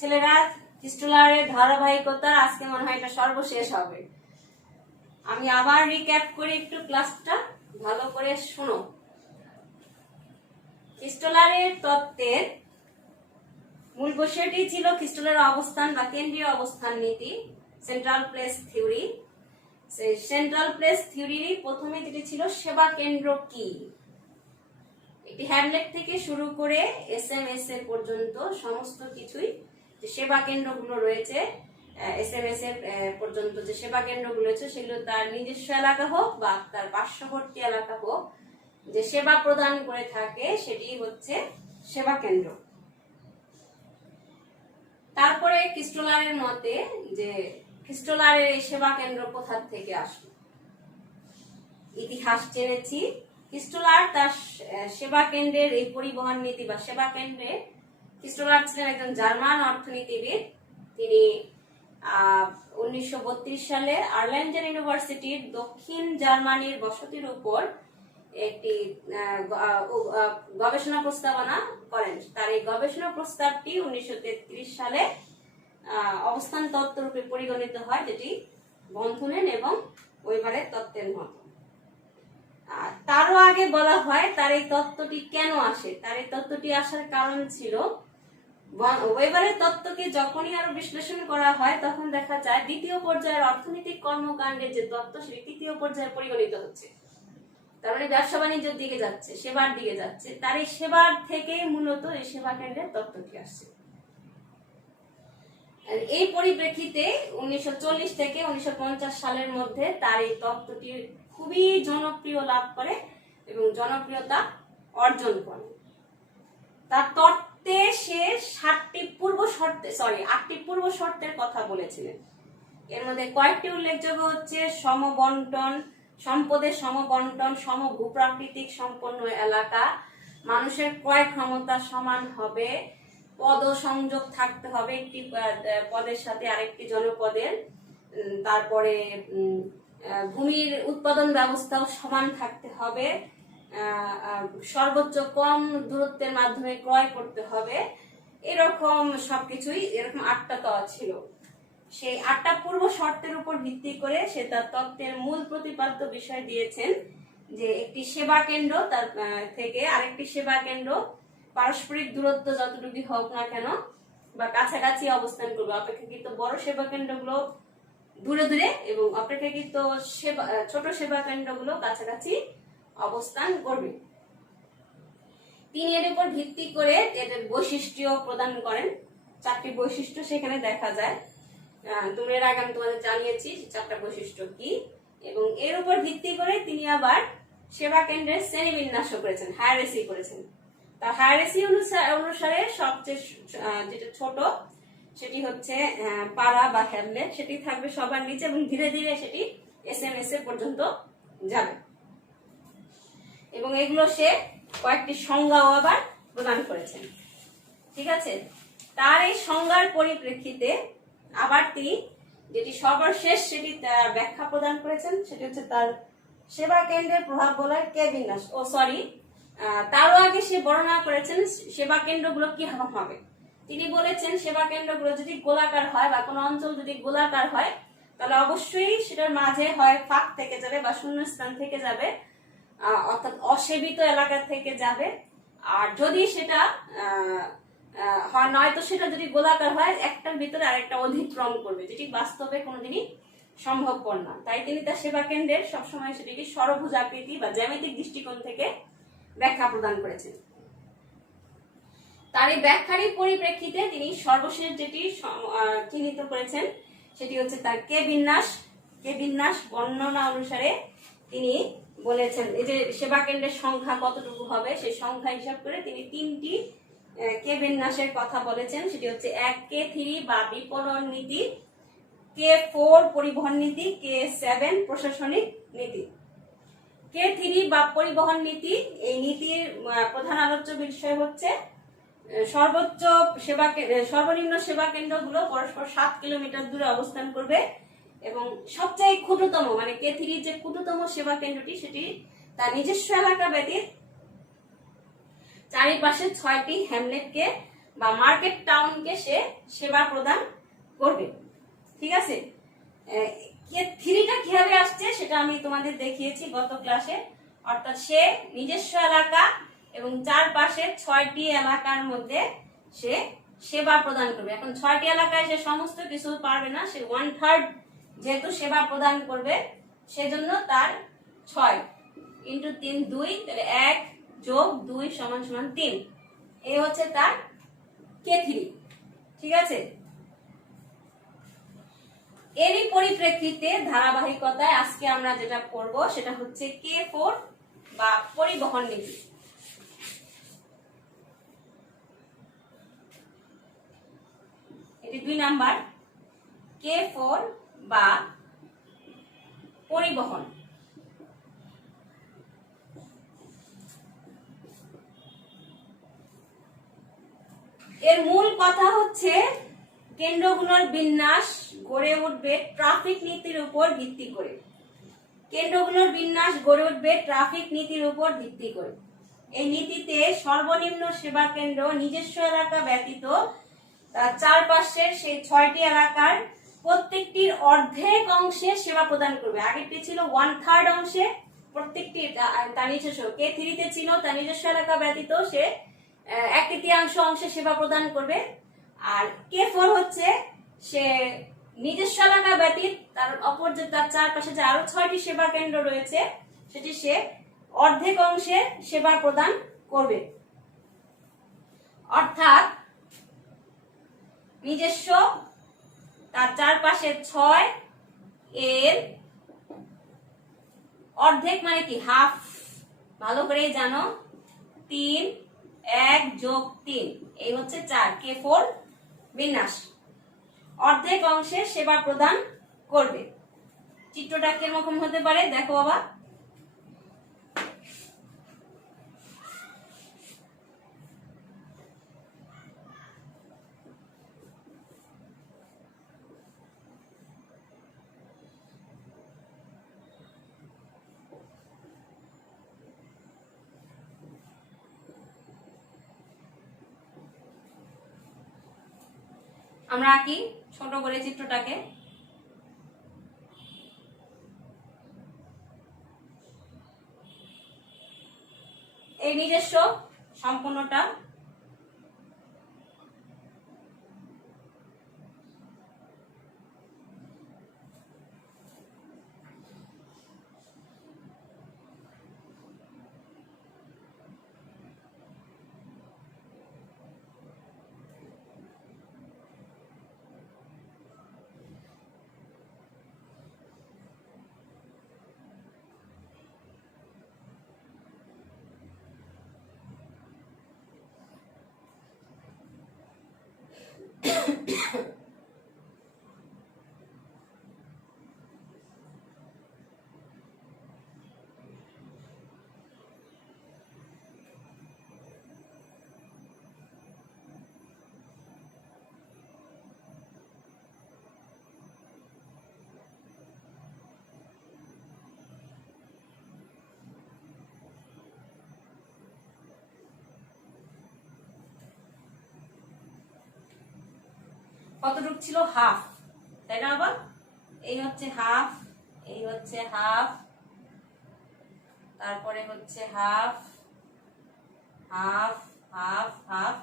ছেলেরা টিস্টুলারের ধারাবাহিকতা আজকে মনে হয় এটা সর্বশেষ হবে। আমি আবার রিক্যাপ করি, একটু ক্লাসটা ভালো করে শোনো। টিস্টুলারের তত্ত্বের মূল বিষয়টি ছিল টিস্টুলারের অবস্থান বা কেন্দ্রীয় অবস্থান নীতি, সেন্ট্রাল প্লেস থিওরি। সেই সেন্ট্রাল প্লেস থিওরির প্রথমে যেটি ছিল সেবা কেন্দ্র কি, একটি হ্যামলেট থেকে শুরু করে এসএমএস এর পর্যন্ত সমস্ত কিছুই যে সেবা কেন্দ্রগুলো রয়েছে, এসএমএস এর পর্যন্ত যে সেবা কেন্দ্রগুলো রয়েছে সেগুলো তার নিজস্ব এলাকা হোক বা তার পার্শ্ববর্তী এলাকা হোক, যে সেবা প্রদান করে থাকে সেটি হচ্ছে সেবা কেন্দ্র। তারপরে টিস্টুলারের মতে যে টিস্টুলারের এই সেবা কেন্দ্র কোথা থেকে আসলো, ইতিহাস জেনেছি। টিস্টুলার তার সেবা কেন্দ্রের এই পরিবহন নীতি বা সেবা কেন্দ্রে, টিস্টুলার ছিলেন একজন জার্মান অর্থনীতিবিদ। তিনি 1932 সালে আর্লেঞ্জেন ইউনিভার্সিটির দক্ষিণ জার্মানির বসতির উপর একটি গবেষণা প্রস্তাবনা করেন। তার এই গবেষণা প্রস্তাবটি 1933 সালে অবস্থান তত্ত্ব রূপে পরিগণিত হয়, যেটি বন্ধনের এবং ওয়েবারের তত্ত্বের মতো। তারও আগে বলা হয় তার এই তত্ত্বটি কেন আসে। তার এই তত্ত্বটি আসার কারণ ছিল ওয়েবারের তত্ত্বকে যখনই আরো বিশ্লেষণ করা হয় তখন দেখা যায় দ্বিতীয় পর্যায়ের অর্থনৈতিক কর্মকাণ্ডের যে তত্ত্ব সেটি তৃতীয় পর্যায়ে পরিগণিত হচ্ছে। তার মানে ব্যবসা বাণিজ্যের দিকে যাচ্ছে, সেবার দিকে যাচ্ছে। তার এই সেবার থেকে মূলত এই সেবা কেন্দ্রের তত্ত্বটি আসছে। এই পরিপ্রেক্ষিতে 1940 থেকে 1950 সালের মধ্যে তার এই তত্ত্বটি খুবই জনপ্রিয় লাভ করে এবং জনপ্রিয়তা অর্জন করে। তার তত্ত্বে সে 8টি পূর্ব শর্তের কথা বলেছিলেন। এর মধ্যে কয়েকটি উল্লেখযোগ্য হচ্ছে সমবন্টন, সম্পদের সমবন্টন, সম ভূপ্রাকৃতিক সম্পন্ন এলাকা, মানুষের ক্রয় ক্ষমতা সমান হবে, পদ সংযোগ থাকতে হবে একটি পদের সাথে আরেকটি জনপদের, তারপরে ভূমির উৎপাদন ব্যবস্থাও সমান থাকতে হবে, সর্বোচ্চ কম দূরত্বের মাধ্যমে ক্রয় করতে হবে। এরকম সবকিছুই, এরকম 8টা ছিল। সেই 8টা পূর্ব শর্তের উপর ভিত্তি করে সে তার তত্ত্বের মূল প্রতিপাদ্য বিষয় দিয়েছেন যে একটি সেবা কেন্দ্র তার থেকে আরেকটি সেবা কেন্দ্র পারস্পরিক দূরত্ব যতটুকু হোক না কেন বা কাছাকাছি অবস্থান করবে। অপেক্ষাকৃত বড় সেবা কেন্দ্রগুলো দূরে দূরে এবং অপেক্ষাকৃত ছোট সেবা কেন্দ্রগুলো কাছাকাছি অবস্থান করবে। তিনি এর উপর ভিত্তি করে এদের বৈশিষ্ট্য প্রদান করেন। 4টি বৈশিষ্ট্য সেখানে দেখা যায়। তুমি এর আগে আমি তোমাদের জানিয়েছি 4টা বৈশিষ্ট্য কি, এবং এর উপর ভিত্তি করে তিনি আবার সেবা কেন্দ্রের শ্রেণীবিন্যাসও করেছেন, হায়ারেসি করেছেন। তার হায়ারেসি অনুসারে সবচেয়ে যেটা ছোট সেটি হচ্ছে পাড়া বা হ্যামলেট, সেটি থাকবে সবার নিচে এবং ধীরে ধীরে সেটি এসএমএস এর পর্যন্ত যাবে। এবং এগুলো সে কয়েকটি সংজ্ঞাও আবার প্রদান করেছেন। ঠিক আছে, তার এই সংজ্ঞার পরিপ্রেক্ষিতে আবার তিনি যেটি সর্বশেষ সেটি ব্যাখ্যা প্রদান করেছেন, সেটি হচ্ছে তার সেবা কেন্দ্রের প্রভাব বলয় কে বিন্যাস। তারও আগে সে বর্ণনা করেছেন সেবা কেন্দ্রগুলো কি হবে। তিনি বলেছেন সেবা কেন্দ্রগুলো যদি গোলাকার হয় বা কোনো অঞ্চল যদি গোলাকার হয় তাহলে অবশ্যই সেটার মাঝে হয় ফাঁক থেকে যাবে বা শূন্যস্থান থেকে যাবে, অর্থাৎ অসেবিত এলাকা থেকে যাবে। আর যদি সেটা নয়তো সেটা যদি গোলাকার হয় একটার ভিতরে আরেকটা অতিক্রম করবে, যেটি বাস্তবে কোনোদিনই সম্ভবপর না। তাই তিনি তার সেবা কেন্দ্রের সবসময় সেটিকে ষড়ভুজাকৃতি বা জ্যামিতিক দৃষ্টিকোণ থেকে ব্যাখ্যা প্রদান করেছেন। তার এই ব্যাখ্যারই পরিপ্রেক্ষিতে তিনি সর্বশেষ যেটি চিহ্নিত করেছেন সেটি হচ্ছে তার কে বিন্যাস বর্ণনা অনুসারে তিনি বলেছেন এই যে সেবা কেন্দ্রের সংখ্যা কতটুকু হবে সেই সংখ্যা হিসাব করে তিনি 3টি কে বিন্যাসের কথা বলেছেন। সেটি হচ্ছে 1K3 বা বিপণন নীতি, K4 পরিবহন নীতি, K7 প্রশাসনিক নীতি। K3 বা পরিবহন নীতি, এই নীতির প্রধান আলোচ্য বিষয় হচ্ছে সর্বনিম্ন সেবা কেন্দ্রগুলো পরস্পর 7 কিলোমিটার দূরে অবস্থান করবে এবং সবচেয়ে ক্ষুদ্রতম মানে K3 যে ক্ষুদ্রতম সেবা কেন্দ্রটি সেটি তার নিজস্ব এলাকা ব্যতীত চারিপাশে 6টি হ্যামলেটকে বা মার্কেট টাউনকে সে সেবা প্রদান করবে। ঠিক আছে, থ্রিটা কিভাবে আসছে সেটা আমি তোমাদের দেখিয়েছি গত ক্লাসে। অর্থাৎ সে নিজস্ব এলাকা এবং চারপাশের 6টি এলাকার মধ্যে সে সেবা প্রদান করবে। এখন 6টি এলাকায় সে সমস্ত কিছু পারবে না, সে 1/3 যেহেতু সেবা প্রদান করবে, সেজন্য তার 6 × 3 2, তাহলে 1 + 2 = 3। এই হচ্ছে তার K3। ঠিক আছে, এরই পরিপ্রেক্ষিতে ধারাবাহিকতায় আজকে আমরা যেটা পড়ব সেটা হচ্ছে K4 বা পরিবহন নীতি। এটি 2 নাম্বার, K4 বা পরিবহন। এর মূল কথা হচ্ছে কেন্দ্রগুলোর বিন্যাস গড়ে উঠবে ট্রাফিক নীতির উপর ভিত্তি করে। কেন্দ্রগুলোর বিন্যাস গড়ে উঠবে ট্রাফিক নীতির উপর ভিত্তি করে। এই নীতিতে সর্বনিম্ন সেবা কেন্দ্র নিজস্ব এলাকা ব্যতীত তার চারপাশের সেই 6টি এলাকার প্রত্যেকটির অর্ধেক অংশে সেবা প্রদান করবে। আগেরটি ছিল 1/3 অংশে, প্রত্যেকটি তার নিজস্ব। K3 ছিল তার নিজস্ব এলাকা ব্যতীত সে 1/3 অংশে সেবা প্রদান করবে। আর K4 হচ্ছে সে নিজস্ব এলাকা ব্যতীত তার অপর যে তার চারপাশে যে আরো 6টি সেবা কেন্দ্র রয়েছে সেটি সে অর্ধেক অংশে সেবা প্রদান করবে। অর্থাৎ নিজস্ব তার চারপাশে 6 এর অর্ধেক মানে কি হাফ, ভালো করে জানো। 3 1 + 3 এই হচ্ছে 4, K4 বিন্যাস। অর্ধেক অংশে সেবা প্রদান করবে। চিত্রটা কিরকম হতে পারে দেখো বাবা। আমরা আঁকি ছোট করে চিত্রটাকে। এই নিজস্ব সম্পূর্ণটা, কতটুক ছিল? হাফ, তাই না বাবা? এই হচ্ছে হাফ, এই হচ্ছে হাফ, তারপরে হচ্ছে half half half half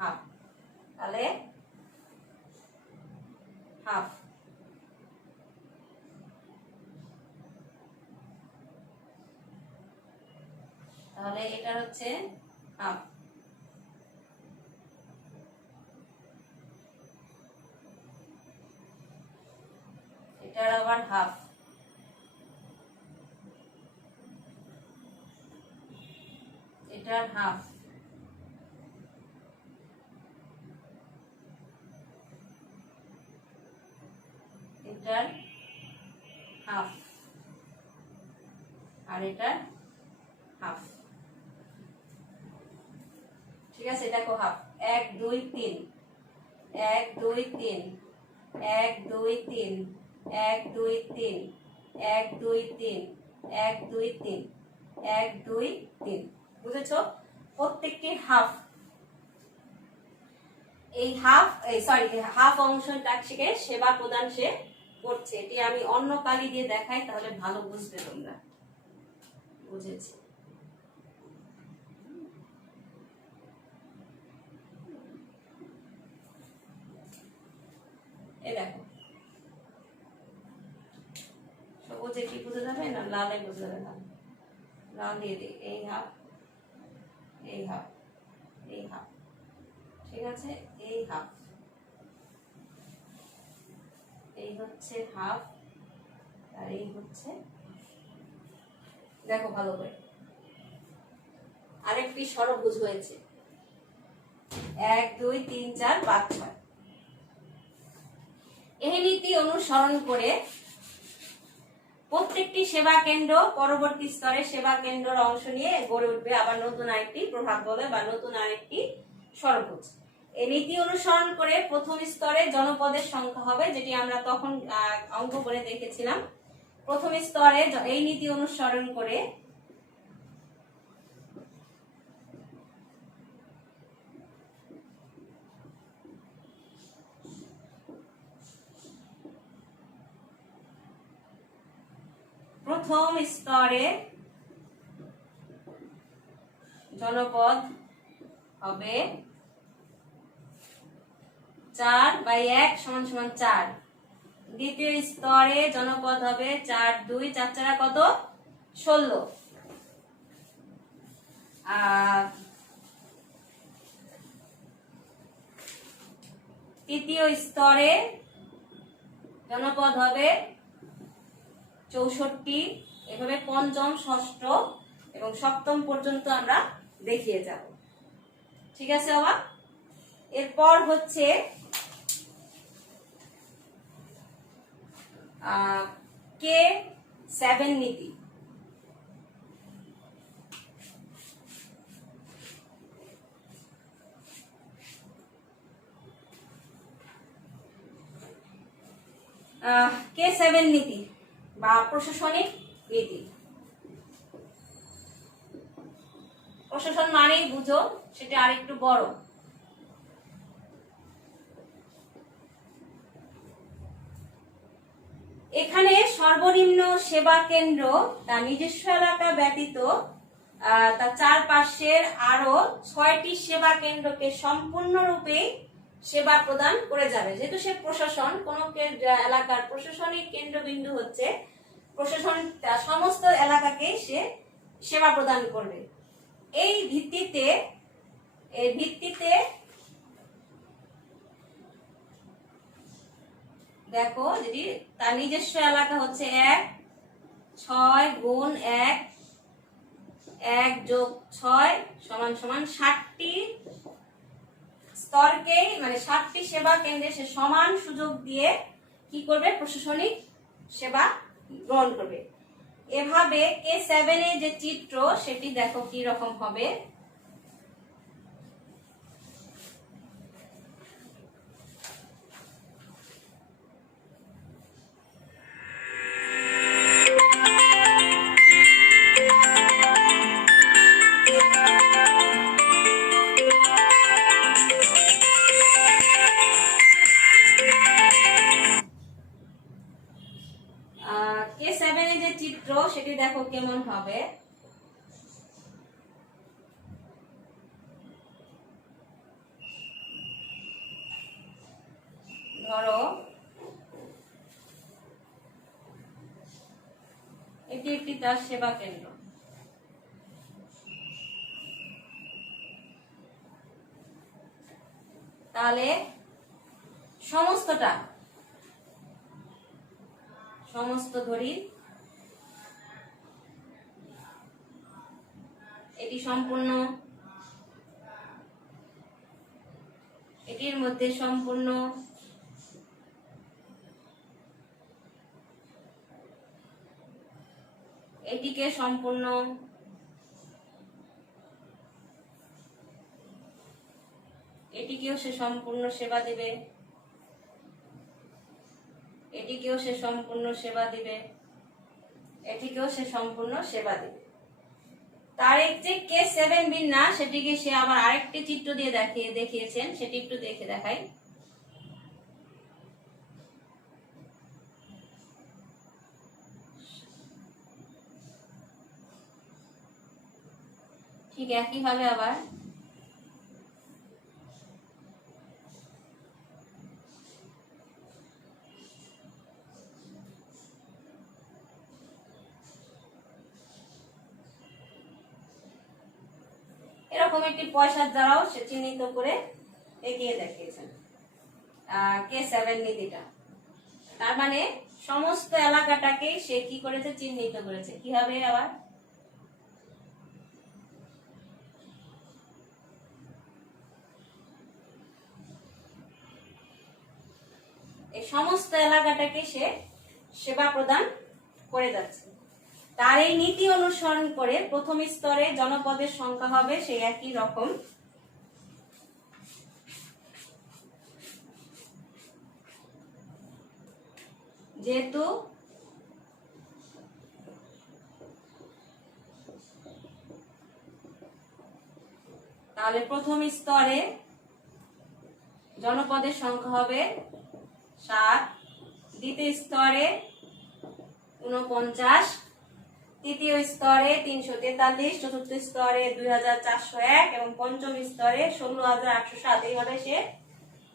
half, তাহলে হাফ। তাহলে এটা হচ্ছে হাফ। এটার আবার হাফ। এটার হাফ। এটার হাফ আর এটার হাফ। ঠিক আছে, দেখো হাফ। 1 2 3 1 2 3 1 2 3 1 2 3 1 2 3 1 2 3 1 2 3। বুঝেছো? প্রত্যেকটি হাফ। এই হাফ অংশটাকে সেবা প্রদান সে করছে। এটি আমি অন্য কালি দিয়ে দেখাই, তাহলে ভালো বুঝবে তোমরা। বুঝেছি। এই দেখো, সবুজে কি বোঝা যাবে না লালে বোঝা যাবে না, লাল দিয়ে দিই। এই হাফ, এই হাফ, এই হাফ, ঠিক আছে। এই হাফ, এই হচ্ছে হাফ, আর এই হচ্ছে, দেখো ভালো করে আরেকটি ষড়ভুজ হয়েছে। 1 2 3 4 5 6। এই নীতি অনুসরণ করে প্রত্যেকটি সেবা কেন্দ্র পরবর্তী স্তরে সেবা কেন্দ্রের অংশ নিয়ে গড়ে উঠবে আবার নতুন আরেকটি প্রভাব বলে বা নতুন আরেকটি ষড়ভুজ। এই নীতি অনুসরণ করে প্রথম স্তরে জনপদের সংখ্যা হবে, যেটি আমরা তখন অঙ্ক করে দেখেছিলাম। প্রথম স্তরে এই নীতি অনুসরণ করে প্রথম স্তরে জনপদ হবে 4/1 = 4। দ্বিতীয় স্তরে জনপদ হবে 4 2 4 4 কত 16। আর তৃতীয় স্তরে জনপদ হবে 64। এভাবে পঞ্চম, ষষ্ঠ এবং সপ্তম পর্যন্ত আমরা দেখিয়ে যাব। ঠিক আছে বাবা। এরপর হচ্ছে K7 নীতি। K7 নীতি বা প্রশাসনিক নীতি। প্রশাসন মানেই বুঝো সেটা আরেকটু বড়। এখানে সর্বনিম্ন সেবা কেন্দ্র তার নিজস্ব এলাকা ব্যতীত তার চারপাশের আরো 6টি সেবা কেন্দ্রকে সম্পূর্ণরূপে সেবা প্রদান করে যাবে। যেহেতু সে প্রশাসন, কোন এলাকার প্রশাসনিক কেন্দ্রবিন্দু হচ্ছে প্রশাসন, সমস্ত এলাকাকে সে সেবা প্রদান করবে। এই ভিত্তিতে দেখো, যদি তার নিজস্ব এলাকা হচ্ছে 1 6 গুণ 1 1 যোগ 6 সমান 60টি স্তরকে, মানে 60টি সেবা কেন্দ্রে সে সমান সুযোগ দিয়ে কি করবে, প্রশাসনিক সেবা গ্রহণ করবে। এভাবে K7 এর যে চিত্র সেটি দেখো কি রকম হবে। K7 এর যে চিত্র সেটি দেখো কেমন হবে। ধরো এটি একটি তার সেবা কেন্দ্র। তাহলে সমস্ত ধরি, এটি সম্পূর্ণ, এটির মধ্যে সম্পূর্ণ, এটিকে সম্পূর্ণ, এটিকেও সে সম্পূর্ণ সেবা দিবে, এটিকেও সে সম্পূর্ণ সেবা দিবে, এটিকেও সে সম্পূর্ণ সেবা দিবে। তার এক যে K7 বিন্যাস, সেটিকে সে আবার আরেকটি চিত্র দিয়ে দেখিয়েছেন, সেটি একটু দেখে দেখাই। ঠিক একইভাবে আবার এরকম একটি পয়সার দ্বারাও সে চিহ্নিত করে এগিয়ে দেখিয়েছেন K7 নীতিটা। তার মানে সমস্ত এলাকাটাকে সে কি করেছে, চিহ্নিত করেছে। কিভাবে আবার এই সমস্ত এলাকাটাকে সে সেবা প্রদান করে যাচ্ছে। তার এই নীতি অনুসরণ করে প্রথম স্তরে জনপদের সংখ্যা হবে সেই একই রকম, যেহেতু তাহলে প্রথম স্তরে জনপদের সংখ্যা হবে 7, দ্বিতীয় স্তরে 49, তৃতীয় স্তরে 343, চতুর্থ স্তরে 2401 এবং পঞ্চম স্তরে 16807। এইভাবে সে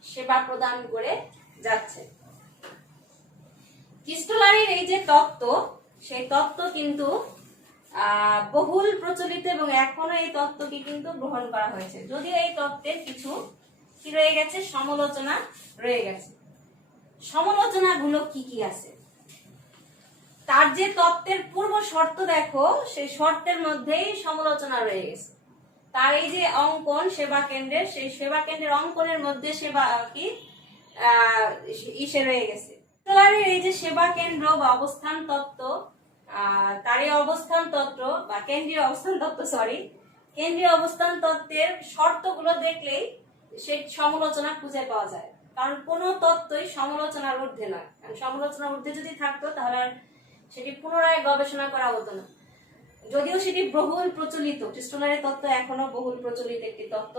সেবা প্রদান করে যাচ্ছে। ক্রিস্টোলারির এই যে তত্ত্ব, সেই তত্ত্ব কিন্তু বহুল প্রচলিত এবং এখনো এই তত্ত্বকে কিন্তু গ্রহণ করা হয়েছে, যদিও এই তত্ত্বের কিছু কি রয়ে গেছে, সমালোচনা রয়ে গেছে। সমালোচনাগুলো কি কি আছে? তার যে তত্ত্বের পূর্ব শর্ত দেখো, সেই শর্তের মধ্যেই সমালোচনা রয়ে গেছে। তার এই যে অঙ্কন সেবা কেন্দ্রের, সেই সেবা কেন্দ্রের অঙ্কনের মধ্যে সেবা কি ইসে রয়ে গেছে। এই যে সেবা কেন্দ্র বা অবস্থান তত্ত্ব, তার এই অবস্থান তত্ত্ব বা কেন্দ্রীয় অবস্থান তত্ত্ব, কেন্দ্রীয় অবস্থান তত্ত্বের শর্তগুলো দেখলেই সেই সমালোচনা খুঁজে পাওয়া যায়। কারণ কোন তত্ত্বই সমালোচনার ঊর্ধ্বে নয়। কারণ সমালোচনার ঊর্ধ্বে যদি থাকতো তাহলে সেটি পুনরায় গবেষণা করা হতো না। যদিও সেটি বহুল প্রচলিত, ক্রিস্টোলারের তত্ত্ব এখনো বহুল প্রচলিত একটি তত্ত্ব।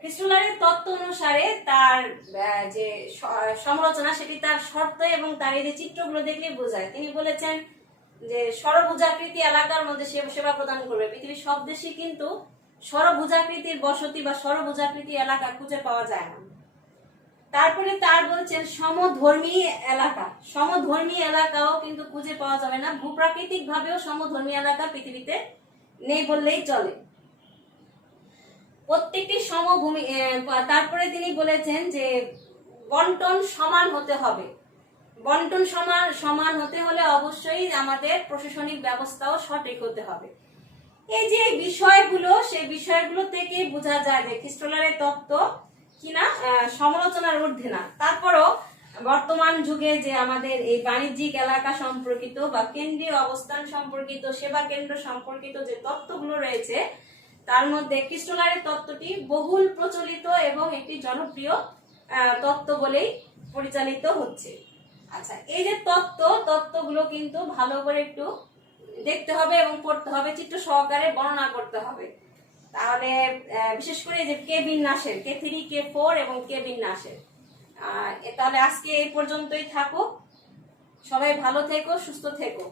ক্রিস্টোলারের তত্ত্ব অনুসারে তার যে সমালোচনা, সেটি তার শর্ত এবং তার এই যে চিত্রগুলো দেখলেই বোঝায়। তিনি বলেছেন যে ষড়ভুজাকৃতি এলাকার মধ্যে সেবা প্রদান করবে। পৃথিবীর সব দেশে কিন্তু ষড়ভুজাকৃতির বসতি বা ষড়ভুজাকৃতি এলাকা খুঁজে পাওয়া যায় না। তারপরে তার বলছেন সমধর্মী এলাকা, সমধর্মী এলাকাও কিন্তু খুঁজে পাওয়া যাবে না। ভূপ্রাকৃতিক ভাবেও সমধর্মী এলাকা পৃথিবীতে নেই বললেই চলে। প্রত্যেকটি সমভূমি, তারপরে তিনি বলেছেন যে বন্টন সমান হতে হবে। বন্টন সমান হতে হলে অবশ্যই আমাদের প্রশাসনিক ব্যবস্থাও সঠিক হতে হবে। এই যে বিষয়গুলো, সেই বিষয়গুলো থেকে বোঝা যায় যে ক্রিস্টোলারের তত্ত্ব কিনা সমালোচনার ঊর্ধ্বে না। তারপরও বর্তমান যুগে যে আমাদের এই বাণিজ্যিক এলাকা সম্পর্কিত বা কেন্দ্রীয় অবস্থান সম্পর্কিত, সেবা কেন্দ্র সম্পর্কিত যে তত্ত্বগুলো রয়েছে, তার মধ্যে ক্রিস্টোলারের তত্ত্বটি বহুল প্রচলিত এবং একটি জনপ্রিয় তত্ত্ব বলেই পরিচালিত হচ্ছে। আচ্ছা, এই যে তত্ত্বগুলো কিন্তু ভালো করে একটু দেখতে হবে এবং পড়তে হবে, চিত্র সহকারে বর্ণনা করতে হবে। তাহলে বিশেষ করে যে কে বিন্যাসের, K3, K4 এবং কে বিন্যাসের। তাহলে আজকে এই পর্যন্তই থাকো। সবাই ভালো থেকো, সুস্থ থেকো।